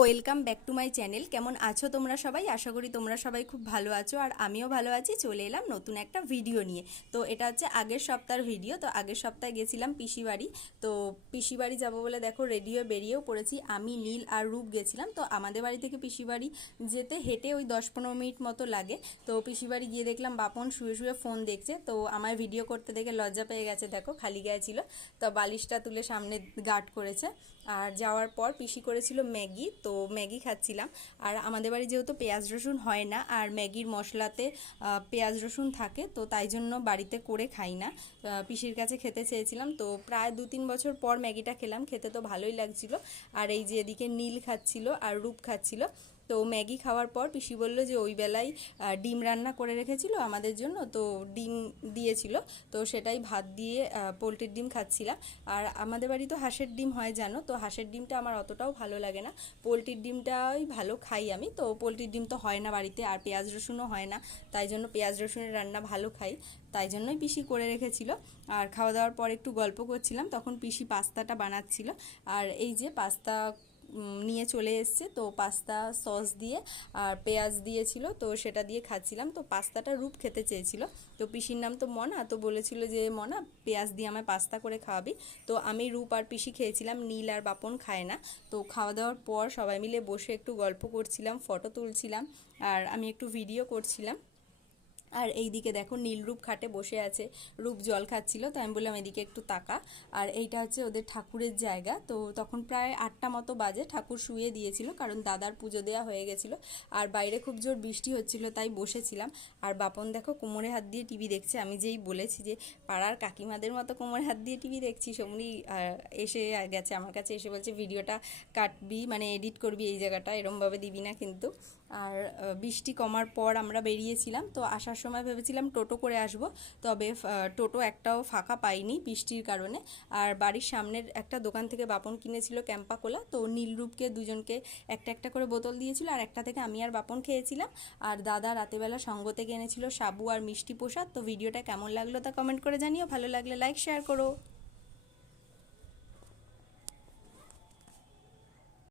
Welcome back to my channel. কেমন আছো তোমরা সবাই? আশা করি তোমরা সবাই খুব ভালো আছো, আর আমিও ভালো আছি। চলে এলাম নতুন একটা ভিডিও নিয়ে। তো এটা হচ্ছে আগের সপ্তাহের ভিডিও। তো আগের সপ্তাহে গেছিলাম পিসি বাড়ি। তো পিসি বাড়ি যাবো বলে দেখো রেডি হয়ে বেরিয়েও পড়েছি। আমি, নীল আর রূপ গেছিলাম। তো আমাদের বাড়ি থেকে পিসি বাড়ি যেতে হেঁটে ওই 10-15 মিনিট মতো লাগে। তো পিসি বাড়ি গিয়ে দেখলাম বাপন শুয়ে শুয়ে ফোন দেখছে। তো আমার ভিডিও করতে দেখে লজ্জা পেয়ে গেছে, দেখো খালি গায়ে ছিল। তো বালিশটা তুলে সামনে গার্ড করেছে। আর যাওয়ার পর পিসি করেছিল ম্যাগি, তো ম্যাগি খাচ্ছিলাম। আর আমাদের বাড়ি যেহেতু পেঁয়াজ রসুন হয় না, আর ম্যাগির মশলাতে পেঁয়াজ রসুন থাকে, তো তাই জন্য বাড়িতে করে খাই না। পিসির কাছে খেতে চেয়েছিলাম, তো প্রায় 2-3 বছর পর ম্যাগিটা খেলাম। খেতে তো ভালোই লাগছিল। আর এই যে এদিকে নীল খাচ্ছিল আর রূপ খাচ্ছিল। তো ম্যাগি খাওয়ার পর পিসি বললো যে ওই বেলায় ডিম রান্না করে রেখেছিল আমাদের জন্য, তো ডিম দিয়েছিল। তো সেটাই ভাত দিয়ে পোলট্রির ডিম খাচ্ছিলাম। আর আমাদের বাড়ি তো হাঁসের ডিম হয় জানো, তো হাঁসের ডিমটা আমার অতটাও ভালো লাগে না। পোলট্রির ডিমটাই ভালো খাই আমি। তো পোলট্রির ডিম তো হয় না বাড়িতে, আর পেঁয়াজ রসুনও হয় না, তাই জন্য পেঁয়াজ রসুনের রান্না ভালো খাই। তাই জন্যই পিসি করে রেখেছিল। আর খাওয়া দাওয়ার পর একটু গল্প করছিলাম, তখন পিসি পাস্তাটা বানাচ্ছিল। আর এই যে পাস্তা নিয়ে চলে এসছে, তো পাস্তা সস দিয়ে আর পেঁয়াজ দিয়েছিল, তো সেটা দিয়ে খাচ্ছিলাম। তো পাস্তাটা রূপ খেতে চেয়েছিল। তো পিসির নাম তো মনা, তো বলেছিল যে মনা পেঁয়াজ দিয়ে আমায় পাস্তা করে খাওয়াবি। তো আমি, রূপ আর পিসি খেয়েছিলাম, নীল আর বাপন খায় না। তো খাওয়া দাওয়ার পর সবাই মিলে বসে একটু গল্প করছিলাম, ফটো তুলছিলাম, আর আমি একটু ভিডিও করছিলাম। আর এই দিকে দেখো নীলরূপ খাটে বসে আছে, রূপ জল খাচ্ছিল। তো আমি বললাম এদিকে একটু তাকা। আর এইটা হচ্ছে ওদের ঠাকুরের জায়গা। তো তখন প্রায় 8টা মতো বাজে, ঠাকুর শুয়ে দিয়েছিল, কারণ দাদার পুজো দেওয়া হয়ে গেছিলো। আর বাইরে খুব জোর বৃষ্টি হচ্ছিল, তাই বসেছিলাম। আর বাপন দেখো কোমরে হাত দিয়ে টিভি দেখছে। আমি যেই বলেছি যে পাড়ার কাকিমাদের মতো কোমরে হাত দিয়ে টিভি দেখছি, সমনি এসে গেছে আমার কাছে, এসে বলছে ভিডিওটা কাটবি, মানে এডিট করবি এই জায়গাটা, এরমভাবে দিবি না কিন্তু। আর বৃষ্টি কমার পর আমরা বেরিয়েছিলাম। তো আসার সময় ভেবেছিলাম টোটো করে আসব, তবে টোটো একটাও ফাঁকা পাইনি বৃষ্টির কারণে। আর বাড়ির সামনের একটা দোকান থেকে বাপন কিনেছিল ক্যাম্পা কোলা, তো নীলরূপকে দুজনকে একটা একটা করে বোতল দিয়েছিল, আর একটা থেকে আমি আর বাপন খেয়েছিলাম। আর দাদা রাতেবেলা সঙ্গ থেকে এনেছিল সাবু আর মিষ্টি প্রসাদ। তো ভিডিওটা কেমন লাগলো তা কমেন্ট করে জানিও, ভালো লাগলে লাইক শেয়ার করো।